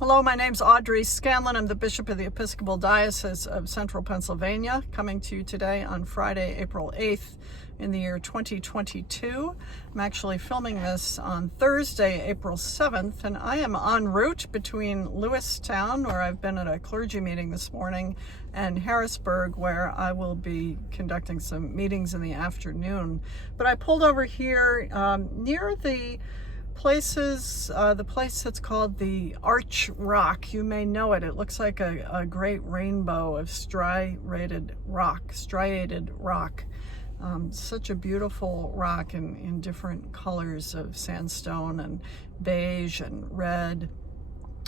Hello, my name's Audrey Scanlan. I'm the Bishop of the Episcopal Diocese of Central Pennsylvania, coming to you today on Friday, April 8th in the year 2022. I'm actually filming this on Thursday, April 7th, and I am en route between Lewistown, where I've been at a clergy meeting this morning, and Harrisburg, where I will be conducting some meetings in the afternoon. But I pulled over here near the place that's called the Arch Rock. You may know it. It looks like a great rainbow of striated rock. Such a beautiful rock in different colors of sandstone and beige and red.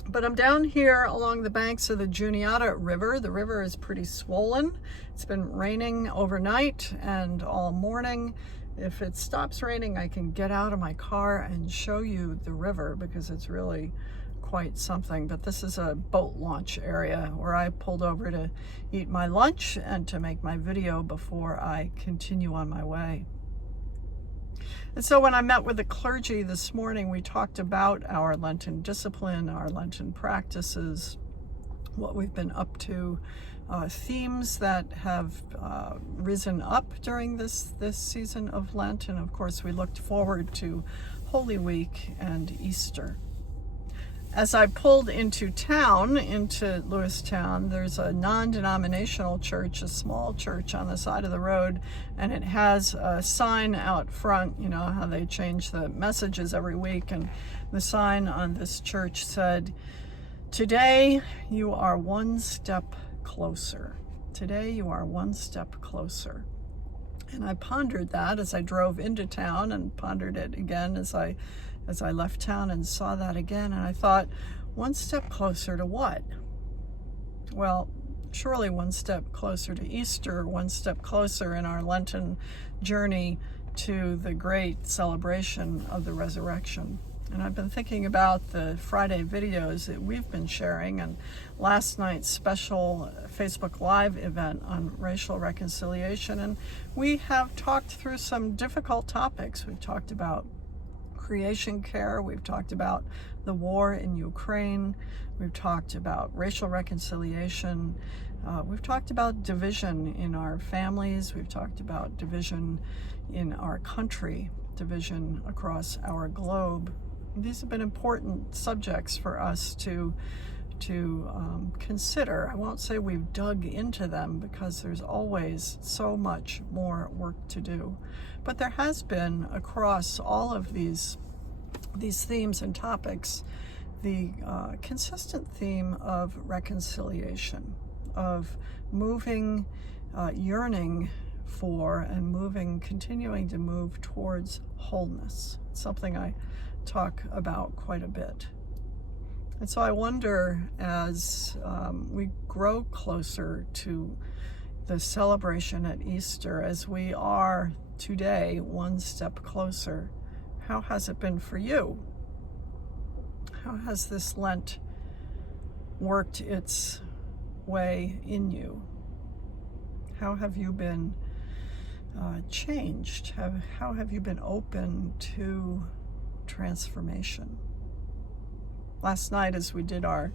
But I'm down here along the banks of the Juniata River. The river is pretty swollen. It's been raining overnight and all morning. If it stops raining, I can get out of my car and show you the river because it's really quite something. But this is a boat launch area where I pulled over to eat my lunch and to make my video before I continue on my way. And so when I met with the clergy this morning, we talked about our Lenten discipline, our Lenten practices, what we've been up to, themes that have risen up during this season of Lent, and of course we looked forward to Holy Week and Easter. As I pulled into town, into Lewistown, there's a non-denominational church, a small church on the side of the road, and it has a sign out front. You know how they change the messages every week, and the sign on this church said, "Today you are one step closer. Today you are one step closer." And I pondered that as I drove into town, and pondered it again as I left town and saw that again. And I thought, one step closer to what? Well, surely one step closer to Easter, one step closer in our Lenten journey to the great celebration of the resurrection. And I've been thinking about the Friday videos that we've been sharing and last night's special Facebook Live event on racial reconciliation. And we have talked through some difficult topics. We've talked about creation care. We've talked about the war in Ukraine. We've talked about racial reconciliation. We've talked about division in our families. We've talked about division in our country, division across our globe. These have been important subjects for us to consider. I won't say we've dug into them because there's always so much more work to do. But there has been across all of these themes and topics the consistent theme of reconciliation, of moving, yearning for and continuing to move towards wholeness. It's something I talk about quite a bit. And so I wonder, as we grow closer to the celebration at Easter, as we are today one step closer, how has it been for you? How has this Lent worked its way in you? How have you been changed? How have you been open to transformation? Last night, as we did our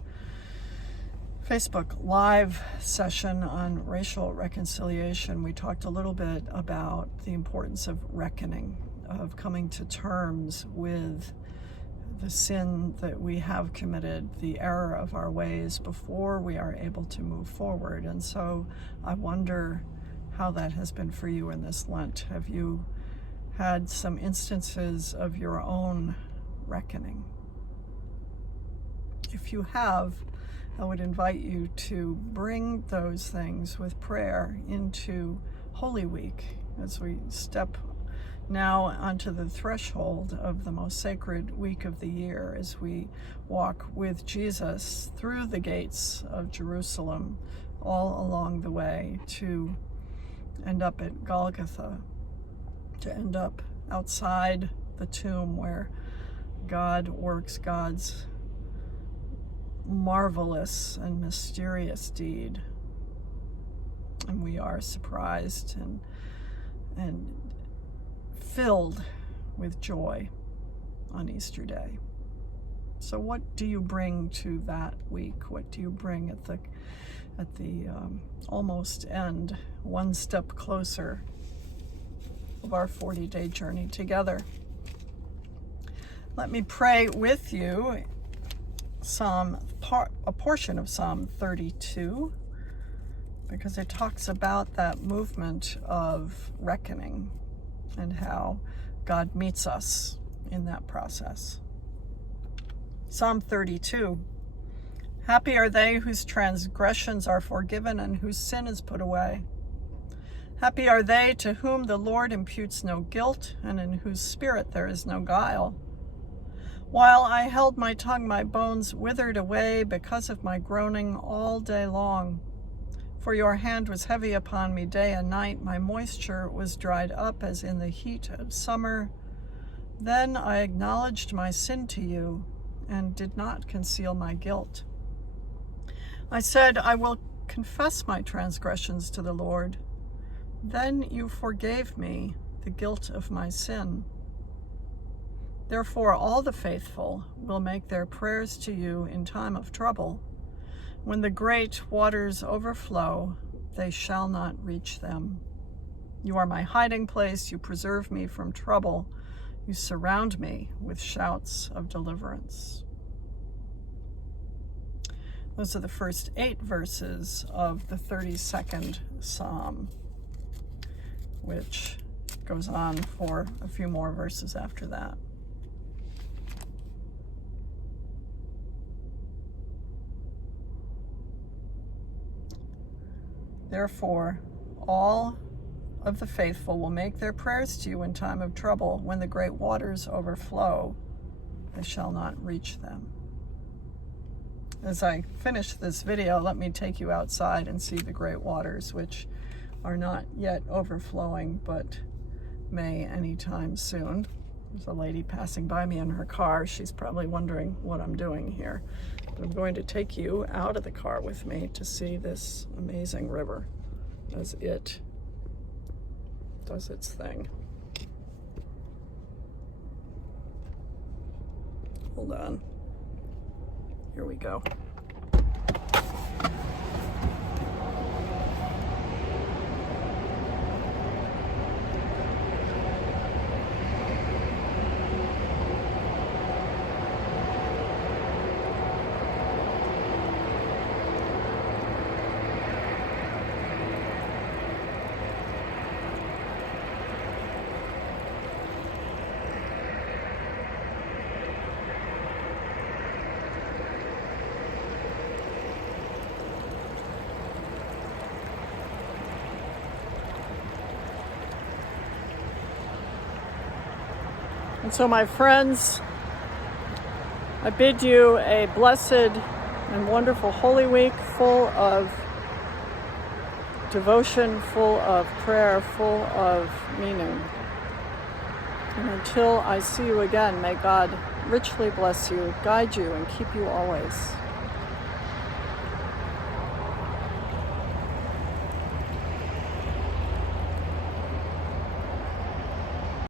Facebook Live session on racial reconciliation, we talked a little bit about the importance of reckoning, of coming to terms with the sin that we have committed, the error of our ways before we are able to move forward. And so I wonder how that has been for you in this Lent. Have you had some instances of your own reckoning? If you have, I would invite you to bring those things with prayer into Holy Week as we step now onto the threshold of the most sacred week of the year, as we walk with Jesus through the gates of Jerusalem all along the way to end up at Golgotha, to end up outside the tomb where God works God's marvelous and mysterious deed. And we are surprised and filled with joy on Easter Day. So what do you bring to that week? What do you bring at the almost end, one step closer of our 40-day journey together? Let me pray with you a portion of Psalm 32, because it talks about that movement of reckoning and how God meets us in that process. Psalm 32. Happy are they whose transgressions are forgiven and whose sin is put away. Happy are they to whom the Lord imputes no guilt and in whose spirit there is no guile. While I held my tongue, my bones withered away because of my groaning all day long. For your hand was heavy upon me day and night. My moisture was dried up as in the heat of summer. Then I acknowledged my sin to you and did not conceal my guilt. I said, I will confess my transgressions to the Lord. Then you forgave me the guilt of my sin. Therefore, all the faithful will make their prayers to you in time of trouble. When the great waters overflow, they shall not reach them. You are my hiding place. You preserve me from trouble. You surround me with shouts of deliverance. Those are the first 8 verses of the 32nd Psalm, which goes on for a few more verses after that. Therefore, all of the faithful will make their prayers to you in time of trouble. When the great waters overflow, they shall not reach them. As I finish this video, let me take you outside and see the great waters, which are not yet overflowing, but may anytime soon. There's a lady passing by me in her car. She's probably wondering what I'm doing here. But I'm going to take you out of the car with me to see this amazing river as it does its thing. Hold on. Here we go. And so, my friends, I bid you a blessed and wonderful Holy Week, full of devotion, full of prayer, full of meaning. And until I see you again, may God richly bless you, guide you, and keep you always.